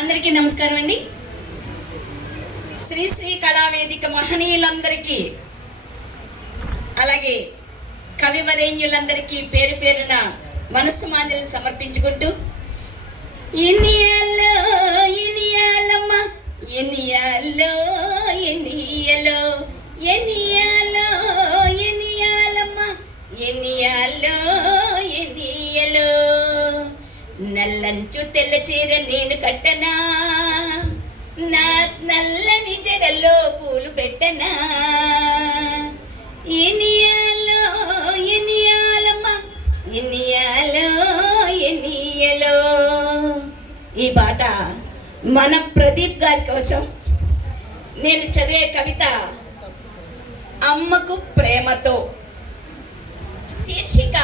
అందరికీ నమస్కారం అండి. శ్రీ శ్రీ కళావేదిక మహనీయులందరికీ అలాగే కవివరేణ్యులందరికీ పేరు పేరున మనస్సు మాంజలు సమర్పించుకుంటూ ఎన్నియాలో ఎన్నియాలమ్మ ఎనియాలో ఎనియాలో ఎన్నియాలో ఎన్నియాలమ్మ ఎనియాలో ఎన్నియలో నల్లంచు తెల్ల చీర నేను కట్టనా? నా నల్లని జడల్లో పూలు పెట్టనా? ఎనియాలో ఎనియాలమ్మ ఎనియాలో ఎనియలో ఈ పాట మన ప్రదీప్ గారి కోసం. నేను చదివే కవిత అమ్మకు ప్రేమతో. శీర్షిక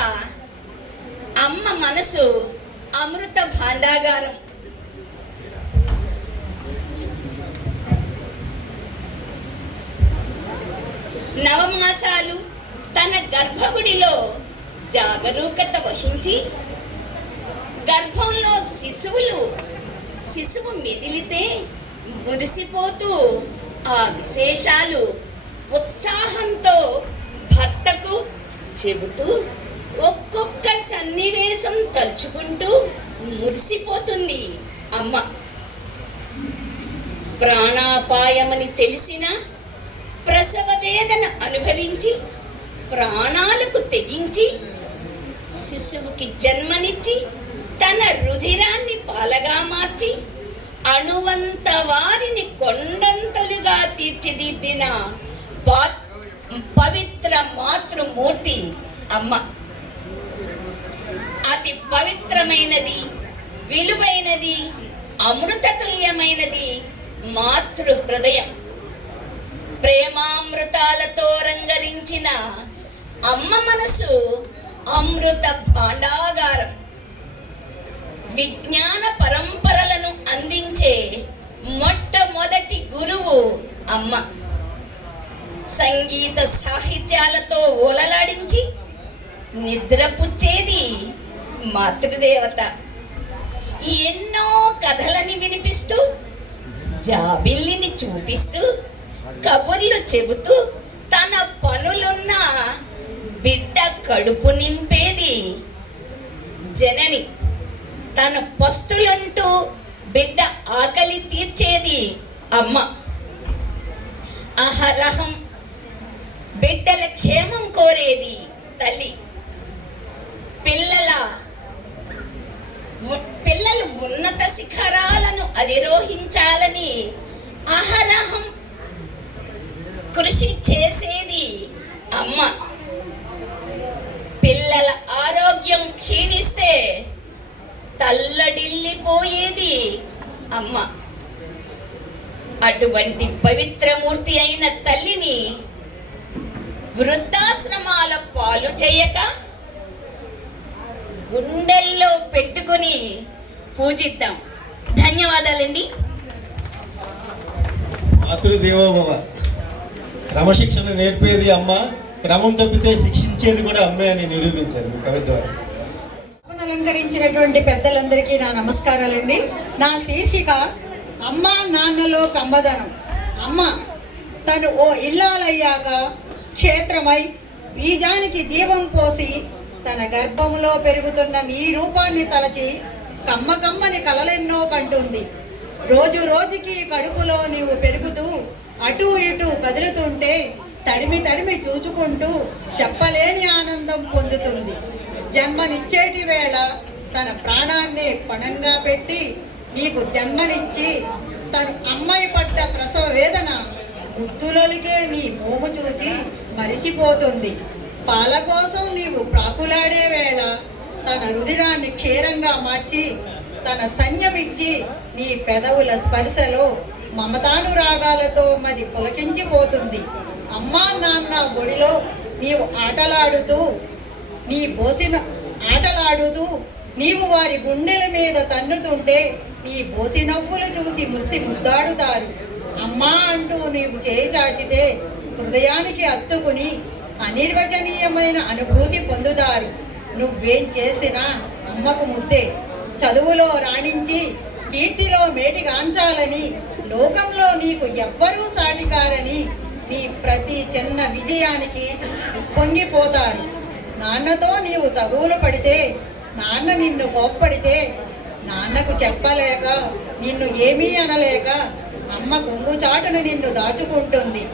అమ్మ మనసు అమృత భాండాగారం. నవమాసాలు తన గర్భగుడిలో జాగరూకత వహించి గర్భంలో శిశువులు శిశువు మెదిలితే మురిసిపోతూ ఆ విశేషాలు ఉత్సాహంతో భర్తకు చెబుతూ ఒక్కొక్క సన్నివేశం తలుచుకుంటూ మురిసిపోతుంది అమ్మ. ప్రాణాపాయమని తెలిసిన ప్రసవ వేదన అనుభవించి ప్రాణాలకు తెగించి శిశువుకి జన్మనిచ్చి తన రుధిరాన్ని పాలగా మార్చి అణువంత వారిని కొండంతలుగా తీర్చిదిద్దిన పవిత్ర మాతృమూర్తి అమ్మ. అతి పవిత్రమైనది విలువైనది అమృతతుల్యమైనది మాతృ హృదయం ప్రేమామృతాలతో రంగరించిన అమ్మ మనసు అమృత భాండాగారం. విజ్ఞాన పరంపరలను అందించే మొట్టమొదటి గురువు అమ్మ. సంగీత సాహిత్యాలతో ఓలలాడించి నిద్రపుచ్చేది మాతృదేవత ఎన్నో కథలని వినిపిస్తూ జాబిల్లిని చూపిస్తూ కబుర్లు చెబుతూ తన పనులున్న బిడ్డ కడుపు నింపేది జనని. తన పస్తులంటూ బిడ్డ ఆకలి తీర్చేది అమ్మ. అహరహం బిడ్డల క్షేమం కోరేది తల్లి. పిల్లల పిల్లలు ఉన్నత శిఖరాలను అధిరోహించాలని అహరహం కృషి చేసేది అమ్మ. పిల్లల ఆరోగ్యం క్షీణిస్తే తల్లడిల్లిపోయేది అమ్మ. అటువంటి పవిత్రమూర్తి అయిన తల్లిని వృద్ధాశ్రమాల పాలు చేయక గుండెల్లో పెట్టుకుని పూజిద్దాం. ధన్యవాదాలండి. మాతృదేవోభవ. క్రమశిక్షణ నేర్పేది అమ్మ క్రమం తప్పితే శిక్షించేది కూడా అమ్మే అని నిరూపించారు మీ కవి ద్వారా అలంకరించినటువంటి పెద్దలందరికీ నా నమస్కారాలండి. నా శీర్షిక అమ్మ నాన్నలో కమ్మదనం. అమ్మ తను ఓ ఇల్లాలయ్యాక క్షేత్రమై బీజానికి జీవం పోసి తన గర్భములో పెరుగుతున్న నీ రూపాన్ని తలచి కమ్మ కమ్మని కలలెన్నో కంటుంది. రోజు రోజుకి కడుపులో నీవు పెరుగుతూ అటు ఇటు కదులుతుంటే తడిమి తడిమి చూచుకుంటూ చెప్పలేని ఆనందం పొందుతుంది. జన్మనిచ్చేటి వేళ తన ప్రాణాన్ని పణంగా పెట్టి నీకు జన్మనిచ్చి తను అమ్మాయి పడ్డ ప్రసవ వేదన ముద్దులొలికే నీ మోము చూచి మరిచిపోతుంది. పాల కోసం నీవు ప్రాకులాడే వేళ తన రుధిరాన్ని క్షీరంగా మార్చి తన సైన్యమిచ్చి నీ పెదవుల స్పర్శలో మమతానురాగాలతో మది పులకించిపోతుంది. అమ్మా నాన్న ఒడిలో నీవు ఆటలాడుతూ నీ బోసిన ఆటలాడుతూ నీవు వారి గుండెల మీద తన్నుతుంటే నీ బోసి నవ్వులు చూసి మురిసి ముద్దాడుతారు. అమ్మా అంటూ నీవు చేయి చాచితే హృదయానికి అత్తుకుని అనిర్వచనీయమైన అనుభూతి పొందుతారు నువ్వేం చేసినా అమ్మకు ముద్దే. చదువులో రాణించి కీర్తిలో మేటిగాంచాలని లోకంలో నీకు ఎవ్వరూ సాటికారని నీ ప్రతి చిన్న విజయానికి పొంగిపోతారు. నాన్నతో నీవు తగువులు పడితే నాన్న నిన్ను కోప్పడితే నాన్నకు చెప్పలేక నిన్ను ఏమీ అనలేక అమ్మ కొంగు చాటును నిన్ను దాచుకుంటుంది.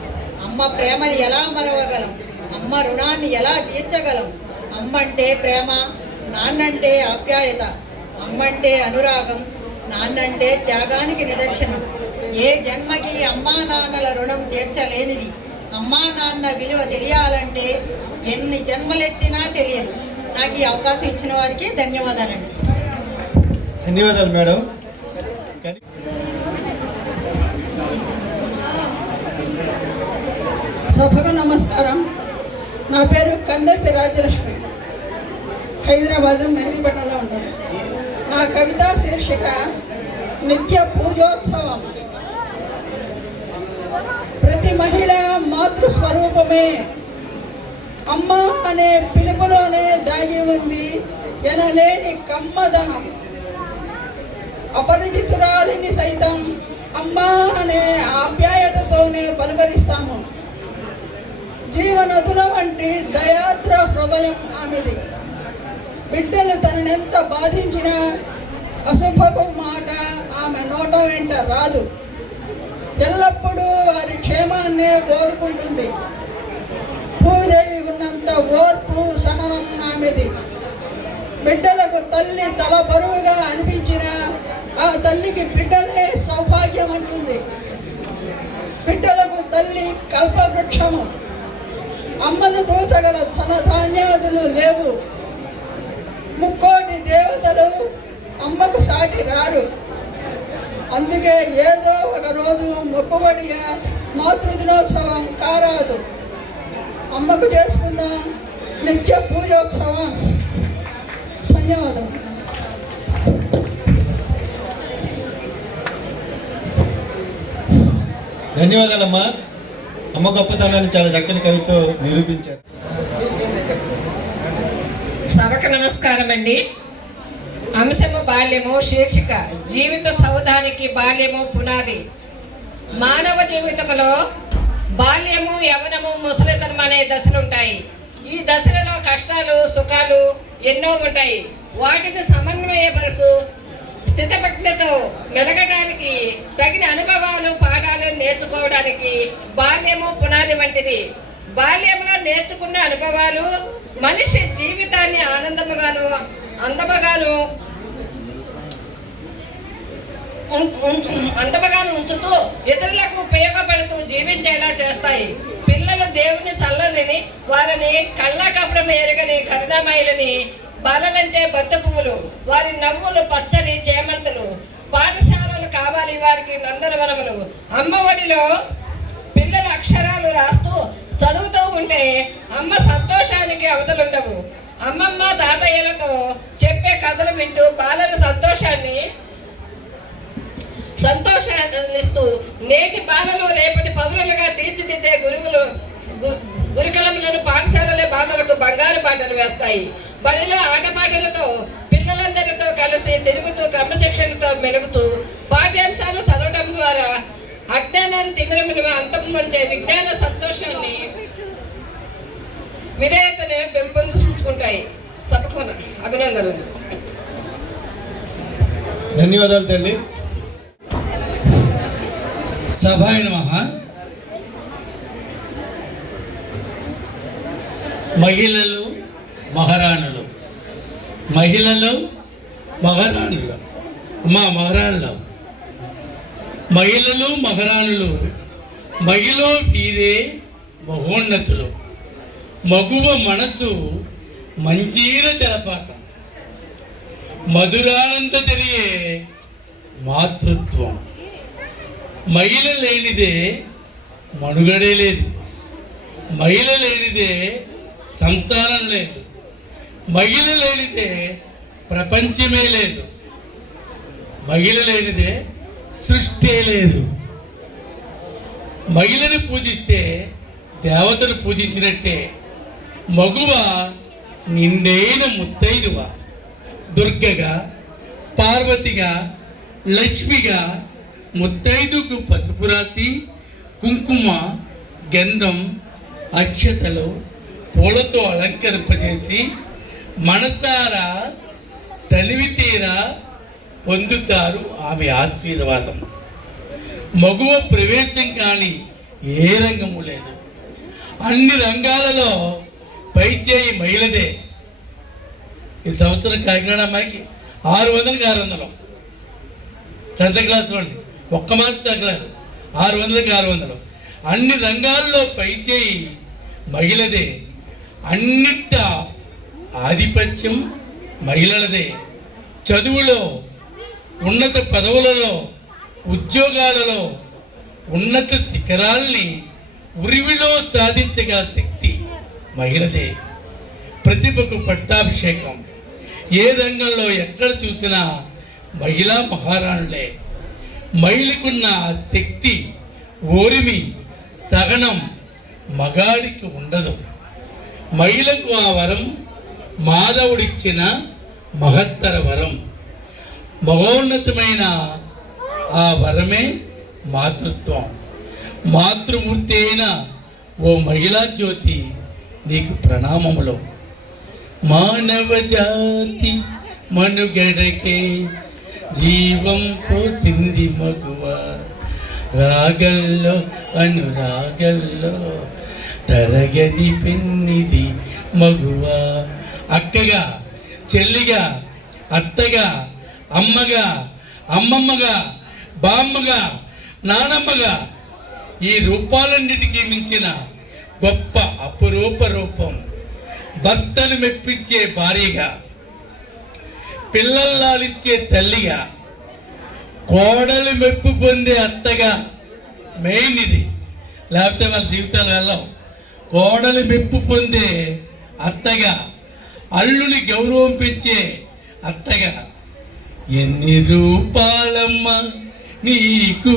అమ్మ ప్రేమని ఎలా మరవగలం? అమ్మ రుణాన్ని ఎలా తీర్చగలం? అమ్మంటే ప్రేమ నాన్నంటే ఆప్యాయత. అమ్మంటే అనురాగం నాన్నంటే త్యాగానికి నిదర్శనం. ఏ జన్మకి అమ్మా నాన్నల రుణం తీర్చలేనిది. అమ్మా నాన్న విలువ తెలియాలంటే ఎన్ని జన్మలెత్తినా తెలియదు. నాకు ఈ అవకాశం ఇచ్చిన వారికి ధన్యవాదాలండి. ధన్యవాదాలు మేడం. సభకు నమస్కారం. నా పేరు కందపి రాజలక్ష్మి. హైదరాబాద్ మెహదీపట్నంలో ఉంటాను. నా కవితా శీర్షిక నిత్య పూజోత్సవం. ప్రతి మహిళ మాతృస్వరూపమే. అమ్మ అనే పిలుపులోనే దాగి ఉంది ఎనలేని కమ్మదనం. అపరిచితురాలిని సైతం అమ్మ అనే ఆప్యాయతతోనే పలుకరిస్తాము. జీవనదుల వంటి దయాద్ర హృదయం ఆమెది. బిడ్డలు తననెంత బాధించినా అశుభపు మాట ఆమె నోట వెంట రాదు. ఎల్లప్పుడూ వారి క్షేమాన్నే కోరుకుంటుంది. భూదేవి ఉన్నంత ఓర్పు సహనం ఆమెది. బిడ్డలకు తల్లి తల బరువుగా అనిపించిన ఆ తల్లికి బిడ్డలే సౌభాగ్యం అంటుంది బిడ్డలకు తల్లి కల్పవృక్షము. అమ్మను దోచగల ధన ధాన్యాదులు లేవు. ముక్కోటి దేవతలు అమ్మకు సాటి రారు. అందుకే ఏదో ఒక రోజు మొక్కుబడిగా మాతృదినోత్సవం కారాదు. అమ్మకు చేసుకుందాం నిత్య పూజోత్సవం. ధన్యవాదం. ధన్యవాదాలమ్మా. అమ్మ గొప్పతనాన్ని చాలా చక్కని కవితో నిరూపించారు. సభకు నమస్కారం అండి అంశము బాల్యము శీర్షిక జీవిత సౌధానికి బాల్యము పునాది. మానవ జీవితంలో బాల్యము యవనము ముసలితనం అనే దశలు ఉంటాయి ఈ దశలలో కష్టాలు సుఖాలు ఎన్నో ఉంటాయి. వాటిని సమన్వయపరుస్తూ స్థితప్రజ్ఞతో మెలగడానికి తగిన అనుభవాలు పాఠాలు నేర్చుకోవడానికి బాల్యము పునాది వంటిది. బాల్యంలో నేర్చుకున్న అనుభవాలు మనిషి జీవితాన్ని ఆనందముగాను అందముగాను ఉం- ఉం- అందముగాను ఉంచుతూ ఇతరులకు ఉపయోగపడుతూ జీవించేలా చేస్తాయి. పిల్లలు దేవుని చల్లని వారిని కళ్ళ కపడం ఎరగని కరుణామయులని బాలలంటే బంతి పువ్వులు వారి నవ్వులు పచ్చని చేమంతులు. పాఠశాలలు కావాలి వారికి నందనవనములు. అమ్మఒడిలో పిల్లల అక్షరాలు రాస్తూ చదువుతూ ఉంటే అమ్మ సంతోషానికి అవతలుండవు అమ్మమ్మ తాతయ్యలతో చెప్పే కథలు వింటూ బాలల సంతోషాన్ని సంతోషాన్నిస్తూ నేటి బాలలు రేపటి పౌరులుగా తీర్చిదిద్దే గురువులు గు- గురుకులములను పాఠశాలలే బంగారు పాటలు వేస్తాయి. బడిలో ఆటపాటలతో పిల్లలందరితో కలిసి తిరుగుతూ క్రమశిక్షణతో మెరుగుతూ పాఠ్యాంశాలు చదవడం ద్వారా అజ్ఞానాన్ని తిమిరమును అంతం విజ్ఞాన సంతోషాన్ని విధేయతను పెంపొందించుకుంటాయి. సభకు అభినందనలు. ధన్యవాదాలు తల్లి. సభాయ నమ. మహిళలు మహారాణులు. మహిళలు మహారాణులు. మా మహారాణులు. మహిళలు మహారాణులు. మహిళ వీరే మహోన్నతులు. మగువ మనసు మంజీర జలపాతం. మధురానంద తెలియే మాతృత్వం. మహిళ లేనిదే మనుగడే లేదు. మహిళ లేనిదే సంసారం లేదు. మహిళ లేనిదే ప్రపంచమే లేదు. మహిళ లేనిదే సృష్టి లేదు. మహిళని పూజిస్తే దేవతను పూజించినట్టే. మగువ నిండైన ముత్తైదువ దుర్గగా పార్వతిగా లక్ష్మిగా ముత్తైదుకు పసుపు రాసి కుంకుమ గంధం అక్షతలు పూలతో అలంకరింపజేసి మనసారా తనివి తీరా పొందుతారు ఆమె ఆశీర్వాదం. మగువ ప్రవేశం కానీ ఏ రంగము లేదు. అన్ని రంగాలలో పైచేయి మహిళదే. ఈ సంవత్సరం కాకినాడ అమ్మాయికి ఆరు వందలకి ఆరు వందలు టెన్త్ క్లాస్లో అండి ఒక్క మార్క్ తగ్గలేదు. ఆరు వందలకి ఆరు వందలు అన్ని రంగాల్లో పైచేయి మహిళదే. అన్నిట ఆధిపత్యం మహిళలదే. చదువులో ఉన్నత పదవులలో ఉద్యోగాలలో ఉన్నత శిఖరాల్ని ఉరివిలో సాధించగల శక్తి మహిళదే. ప్రతిభకు పట్టాభిషేకం. ఏ రంగంలో ఎక్కడ చూసినా మహిళా మహారాణులే. మహిళకున్న ఆ శక్తి ఓరిమి సగనం మగాడికి ఉండదు. మహిళకు ఆ వరం మాధవుడిచ్చిన మహత్తర వరం. మహోన్నతమైన ఆ వరమే మాతృత్వం. మాతృమూర్తి అయిన ఓ మహిళా జ్యోతి నీకు ప్రణామములు. మానవ జాతి మనుగడకే జీవం పోసింది మగువ. రాగల్లో అనురాగల్లో తరగని పెన్నిది మగువ. అక్కగా చెల్లిగా అత్తగా అమ్మగా అమ్మమ్మగా బామ్మగా నానమ్మగా ఈ రూపాలన్నిటికీ మించిన గొప్ప అపురూప రూపం భర్తను మెప్పించే భార్యగా పిల్లల్లాలిచ్చే తల్లిగా కోడలు మెప్పు పొందే అత్తగా మెయిన్ ఇది. లేకపోతే వాళ్ళ జీవితాలు వెళ్ళవు. కోడలు మెప్పు పొందే అత్తగా అల్లుని గౌరవం పెంచే అత్తగా ఎన్ని రూపాలమ్మ నీకు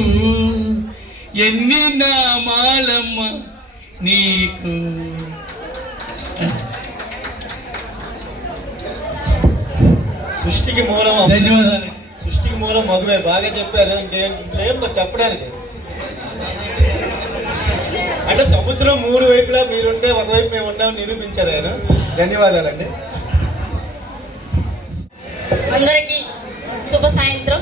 ఎన్ని నామాలమ్మ నీకు? సృష్టికి మూలం. ధన్యవాదాలు. సృష్టికి మూలం మగువే. బాగా చెప్పారు. ఇంకేం చెప్పడానికి. అంటే సముద్రం మూడు వైపులా మీరుంటే ఒకవైపు మేము ఉన్నాం నిరూపించారు ఆయన. ధన్యవాదాలండి. అందరికీ శుభ సాయంత్రం.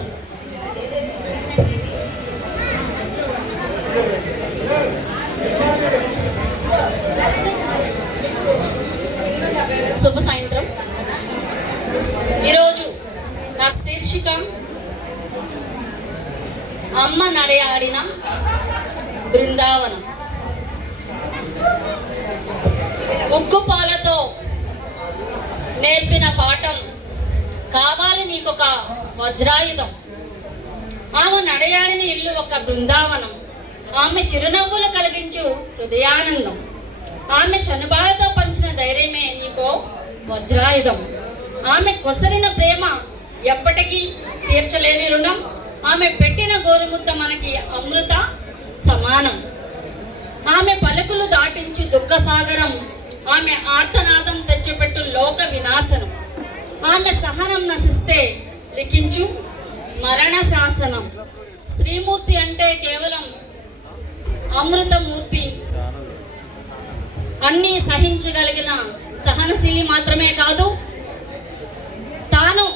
శుభ సాయంత్రం. ఈరోజు నా శీర్షిక అమ్మ నడయాడిన బృందావనం. ఉగ్గు పాలతో నేర్పిన పాఠం కావాలి నీకొక వజ్రాయుధం. ఆమె నడయాడిన ఇల్లు ఒక బృందావనం. ఆమె చిరునవ్వులు కలిగించు హృదయానందం. ఆమె శనుభాలతో పంచిన ధైర్యమే నీకో వజ్రాయుధం. ఆమె కొసరిన ప్రేమ ఎప్పటికీ తీర్చలేని రుణం. ఆమె పెట్టిన గోరుముద్ద మనకి అమృత సమానం. ఆమె పలుకులు దాటించు దుఃఖసాగరం ఆమె ఆర్తనాదం తెచ్చిపెట్టు లోక వినాశనం. ఆమె సహనం నశిస్తే లిఖించు మరణ శాసనం స్త్రీమూర్తి అంటే కేవలం అమృతమూర్తి. అన్నీ సహించగలిగిన సహనశీలి మాత్రమే కాదు తాను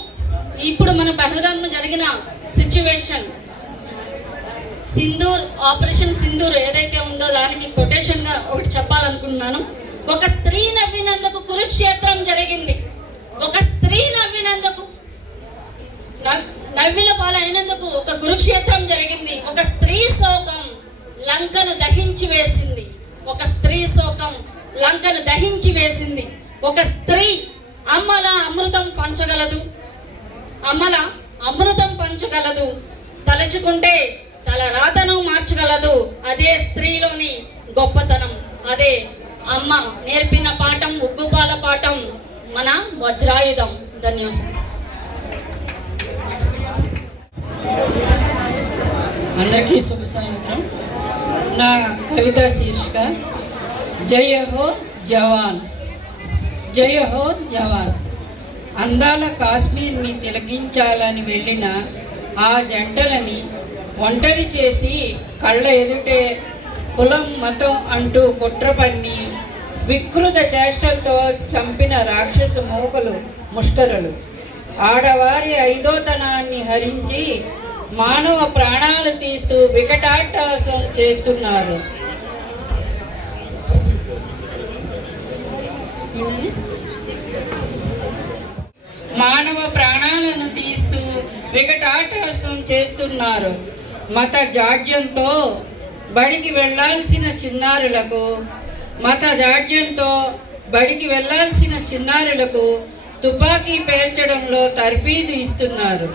ఇప్పుడు మన పహల్గామ్ జరిగిన సిచ్యువేషన్ సింధూర్ ఆపరేషన్ సింధూర్ ఏదైతే ఉందో దానికి కొటేషన్గా ఒకటి చెప్పాలనుకుంటున్నాను. ఒక స్త్రీ నవ్వినందుకు కురుక్షేత్రం జరిగింది. ఒక స్త్రీ నవ్వినందుకు నవ్- నవ్విన పాలైనందుకు ఒక కురుక్షేత్రం జరిగింది. ఒక స్త్రీ శోకం లంకను దహించి వేసింది. ఒక స్త్రీ శోకం లంకను దహించి వేసింది. ఒక స్త్రీ అమ్మల అమృతం పంచగలదు. అమల అమృతం పంచగలదు. తలచుకుంటే తల రాతను మార్చగలదు. అదే స్త్రీలోని గొప్పతనం. అదే అమ్మ నేర్పిన పాఠం ఉగ్గుపాల పాఠం మన వజ్రాయుధం. ధన్యవాదాలు. అందరికీ శుభ సాయంత్రం. నా కవిత శీర్షిక జయ హో జవాన్. జయ హో జవాన్. అందాల కాశ్మీర్ని తిలగించాలని వెళ్ళిన ఆ జంటలని ఒంటరి చేసి కళ్ళ ఎదుటే కులం మతం అంటూ కుట్ర పన్ని వికృత చేష్టలతో చంపిన రాక్షస మోకలు ముష్కరులు. ఆడవారి ఐదోతనాన్ని హరించి మానవ ప్రాణాలు తీస్తూ వికటాటాసం చేస్తున్నారు. మానవ ప్రాణాలను తీస్తూ వికటాటాసం చేస్తున్నారు. మత జాడ్యంతో బడికి వెళ్ళాల్సిన చిన్నారులకు మత జాడ్యంతో బడికి వెళ్ళాల్సిన చిన్నారులకు తుపాకీ పేల్చడంలో తర్ఫీదు ఇస్తున్నారు.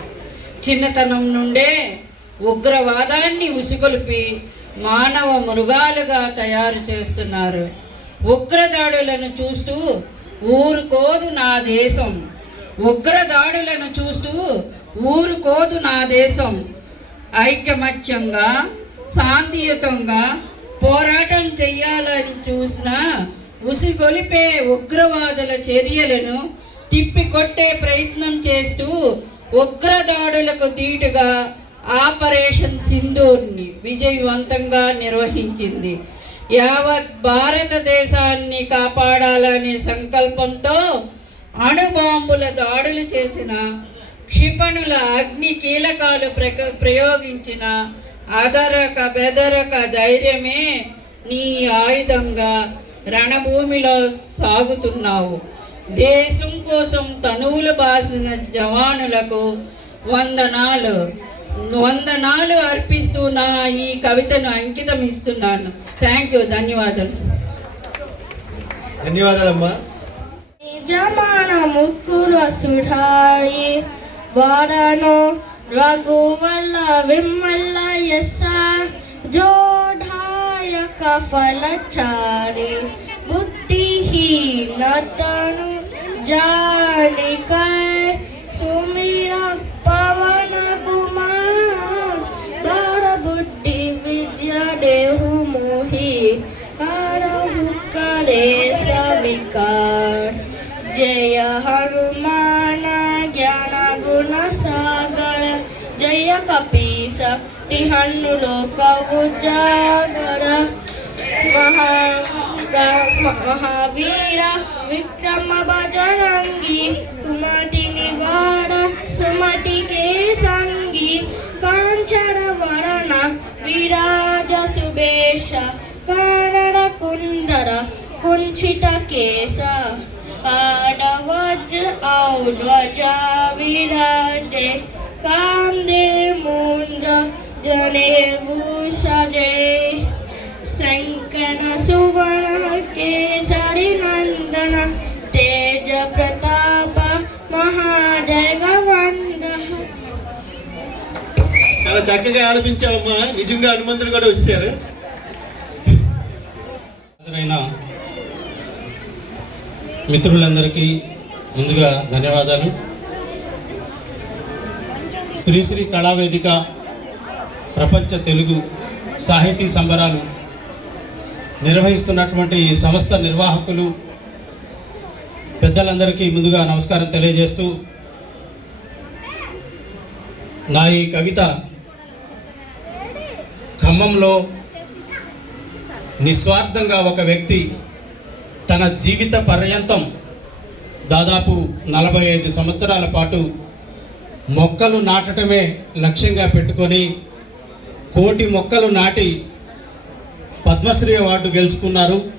చిన్నతనం నుండే ఉగ్రవాదాన్ని ఉసుగొలిపి మానవ మృగాలుగా తయారు చేస్తున్నారు. ఉగ్రదాడులను చూస్తూ ఊరుకోదు నా దేశం. ఉగ్రదాడులను చూస్తూ ఊరుకోదు నా దేశం. ఐకమత్యంగా శాంతియుతంగా పోరాటం చెయ్యాలని చూసిన ఉసిగొలిపే ఉగ్రవాదుల చర్యలను తిప్పికొట్టే ప్రయత్నం చేస్తూ ఉగ్రదాడులకు దీటుగా ఆపరేషన్ సింధూర్ని విజయవంతంగా నిర్వహించింది. యావత్ భారతదేశాన్ని కాపాడాలనే సంకల్పంతో అణుబాంబుల దాడులు చేసిన క్షిపణుల అగ్ని కీలకాలు ప్రక ప్రయోగించిన అదరక బెదరక ధైర్యమే నీ ఆయుధంగా రణభూమిలో సాగుతున్నావు. దేశం కోసం తనువులు బాసిన జవానులకు వందనాలు. వందనాలు అర్పిస్తూ నా ఈ కవితను అంకితం ఇస్తున్నాను. థ్యాంక్ యూ ధన్యవాదాలు. ధన్యవాదాలమ్మా. నిజమాన ముక్కుల సుధారి వాడను రఘువల్ల విమల్ల యస జోఢాయక ఫలచారి బుద్ధిహీనతను జాలికై సుమిర పవన కుమార్ బడ బుద్ధి విద్య దేహు మోహి హరహు కలే సవికార్ జయ హనుమాన జయ కపీస టిహన్ను లోక ఉజాగర మహా మహావీర విక్రమ బజరంగి కుమటి నివార సుమటి కే సంగి కాంచన వరణ విరాజ సుబేష కానర కుందర కుంచిత కేశ ఆడవజ్ ఔధ్వజ విరాజే కాందే ముంజ జనే భూషజే శంకన సువన కేసరి నందన తేజ ప్రతాప మహాజగవంద చాలా చక్కగా ఆలపించావమ్మా. నిజంగా హనుమంతులు కూడా వచ్చారు. హాజరైన మిత్రులందరికీ ముందుగా ధన్యవాదాలు. శ్రీశ్రీ కళావేదిక ప్రపంచ తెలుగు సాహితీ సంబరాలు నిర్వహిస్తున్నటువంటి ఈ సంస్థ నిర్వాహకులు పెద్దలందరికీ ముందుగా నమస్కారం తెలియజేస్తూ నా ఈ కవిత ఖమ్మంలో నిస్వార్థంగా ఒక వ్యక్తి తన జీవిత పర్యంతం దాదాపు నలభై ఐదు సంవత్సరాల పాటు మొక్కలు నాటటమే లక్ష్యంగా పెట్టుకొని కోటి మొక్కలు నాటి పద్మశ్రీ అవార్డు గెలుచుకున్నారు.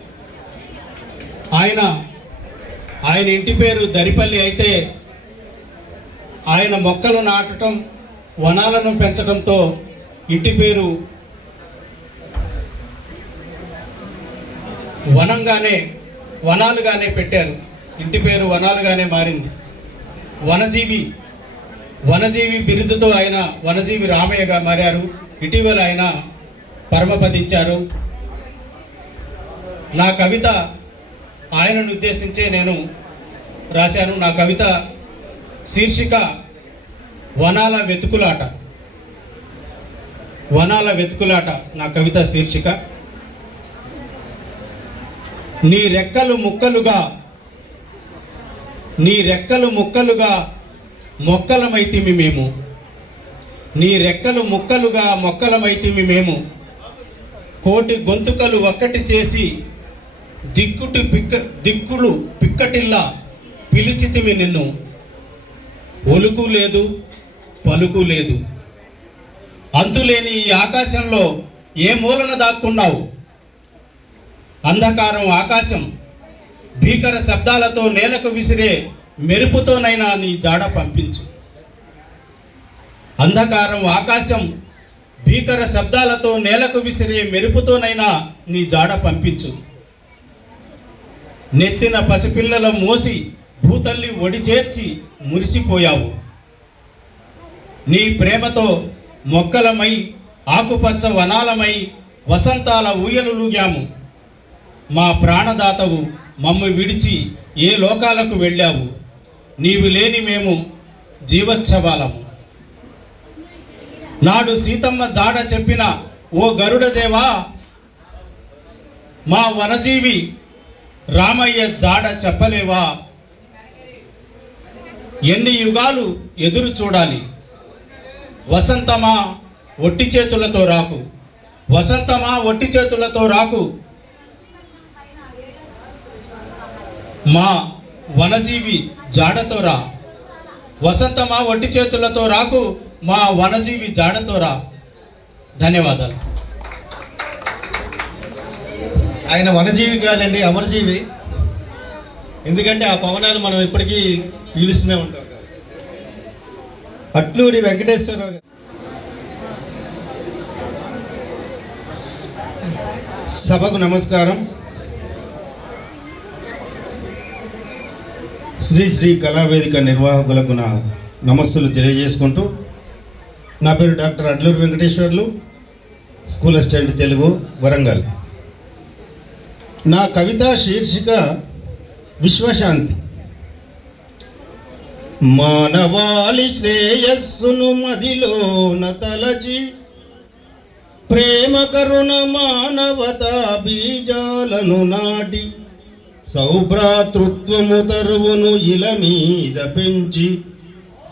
ఆయన ఆయన ఇంటి పేరు దరిపల్లి అయితే ఆయన మొక్కలు నాటడం వనాలను పెంచడంతో ఇంటి పేరు వనంగానే వనాలుగానే పెట్టారు. ఇంటి పేరు వనాలుగానే మారింది. వనజీవి వనజీవి బిరుదుతో ఆయన వనజీవి రామయ్యగా మారారు. ఇటీవల ఆయన పరమపదించారు నా కవిత ఆయనను ఉద్దేశించే నేను రాశాను. నా కవిత శీర్షిక వనాల వెతుకులాట. వనాల వెతుకులాట నా కవిత శీర్షిక. నీ రెక్కలు ముక్కలుగా నీ రెక్కలు ముక్కలుగా మొక్కలమైతిమి మేము. నీ రెక్కలు ముక్కలుగా మొక్కలమైతిమి మేము. కోటి గొంతుకలు ఒక్కటి చేసి దిక్కుటి పిక్క దిక్కులు పిక్కటిల్లా పిలిచితిమి నిన్ను. ఒలుకు లేదు పలుకు లేదు. అంతులేని ఈ ఆకాశంలో ఏ మూలన దాక్కున్నావు? అంధకారం ఆకాశం భీకర శబ్దాలతో నేలకు విసిరే మెరుపుతోనైనా నీ జాడ పంపించు. అంధకారం ఆకాశం భీకర శబ్దాలతో నేలకు విసిరే మెరుపుతోనైనా నీ జాడ పంపించు. నెత్తిన పసిపిల్లల మోసి భూతల్లి ఒడి చేర్చి మురిసిపోయావు. నీ ప్రేమతో మొక్కలమై ఆకుపచ్చ వనాలమై వసంతాల ఊయలులుగాము మా ప్రాణదాతవు మమ్మ విడిచి ఏ లోకాలకు వెళ్ళావు? నీవు లేని మేము జీవోత్సవాలము. నాడు సీతమ్మ జాడ చెప్పిన ఓ గరుడదేవా మా వనజీవి రామయ్య జాడ చెప్పలేవా? ఎన్ని యుగాలు ఎదురు చూడాలి. వసంతమా ఒట్టి చేతులతో రాకు. వసంతమా ఒట్టి చేతులతో రాకు. మా వనజీవి జాడతో రా వసంతమా ఒట్టి చేతులతో రాకు మా వనజీవి జాడతో రా ధన్యవాదాలు. ఆయన వనజీవి కాదండి అమరజీవి. ఎందుకంటే ఆ పవనాలు మనం ఇప్పటికీ పీలుస్తూనే ఉంటాం. అట్లూరి వెంకటేశ్వరరావు గారు. సభకు నమస్కారం. శ్రీ శ్రీ కళావేదిక నిర్వాహకులకు నా నమస్సులు తెలియజేసుకుంటూ నా పేరు doctor Adluri Venkateswarlu school assistant Telugu Warangal. నా కవిత శీర్షిక విశ్వశాంతి. మానవాళి శ్రేయస్సును మదిలోన తలచి ప్రేమ కరుణ మానవతా బీజాలను నాటి సౌభ్రాతృత్వము తరువును ఇల మీద పెంచి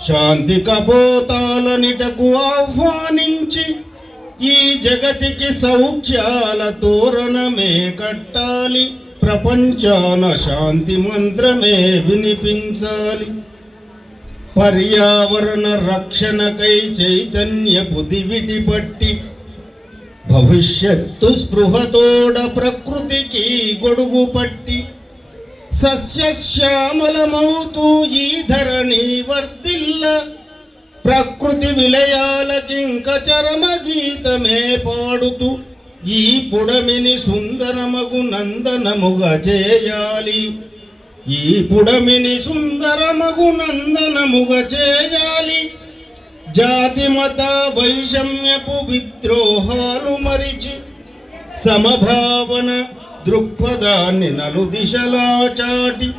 శాంతి కపోతాలనిటకు ఆహ్వానించి ఈ జగతికి సౌఖ్యాల తోరణమే కట్టాలి ప్రపంచాన శాంతి మంత్రమే వినిపించాలి. పర్యావరణ రక్షణకై చైతన్యపు దివిటి పట్టి భవిష్యత్తు స్పృహతోడ ప్రకృతికి గొడుగు పట్టి సస్యశ్యామలమవుతూ ఈ ధరణి వర్దిల్ల ప్రకృతి విలయాలకింక చరమ గీతమే పాడుతూ ఈ పుడమిని సుందరమగు నందనముగా చేయాలి. ఈ పుడమిని సుందరమగు నందనముగా చేయాలి. జాతి మత వైషమ్యపు విద్రోహాలు మరిచి సమభావన దృక్పథాన్ని నలుదిశలా చాటి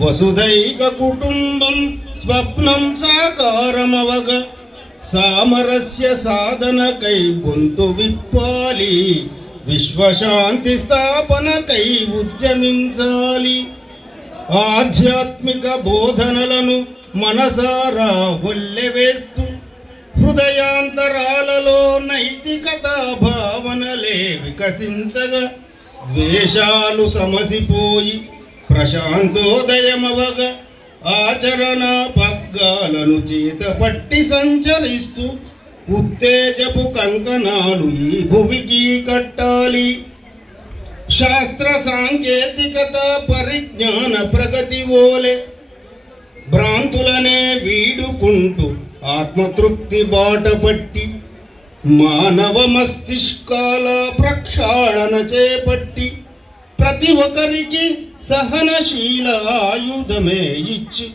వసుధైక కుటుంబం స్వప్నం సాకారమవగ సామరస్య సాధనకై గొంతు విప్పాలి. విశ్వశాంతి స్థాపనకై ఉద్యమించాలి. ఆధ్యాత్మిక బోధనలను మనసారా వల్లెవేస్తూ హృదయాంతరాలలో నైతికతా భావనలే వికసించగా ద్వేషాలు సమసిపోయి ప్రశాంతోదయమవగ ఆచరణ పగ్గాలను చేతపట్టి సంచరిస్తూ ఉత్తేజపు కంకణాలు ఈ భువికి కట్టాలి. శాస్త్ర సాంకేతికత పరిజ్ఞాన ప్రగతి ఓలే. భ్రాంతులనే వీడుకుంటూ ఆత్మతృప్తి బాట పట్టి మానవ మస్తిష్కాల ప్రక్షాళన చేపట్టి ప్రతి ఒక్కరికి సహనశీల ఆయుధమే ఇచ్చి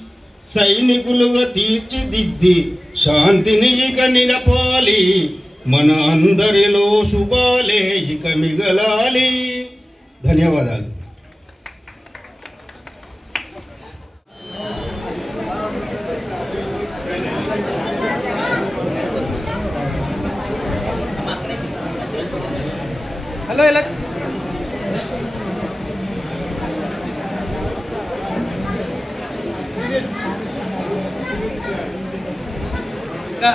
సైనికులుగా తీర్చిదిద్ది శాంతిని ఇక నిలపాలి. మన అందరిలో శుభాలే ఇక మిగలాలి. ధన్యవాదాలు. హలో ఎలా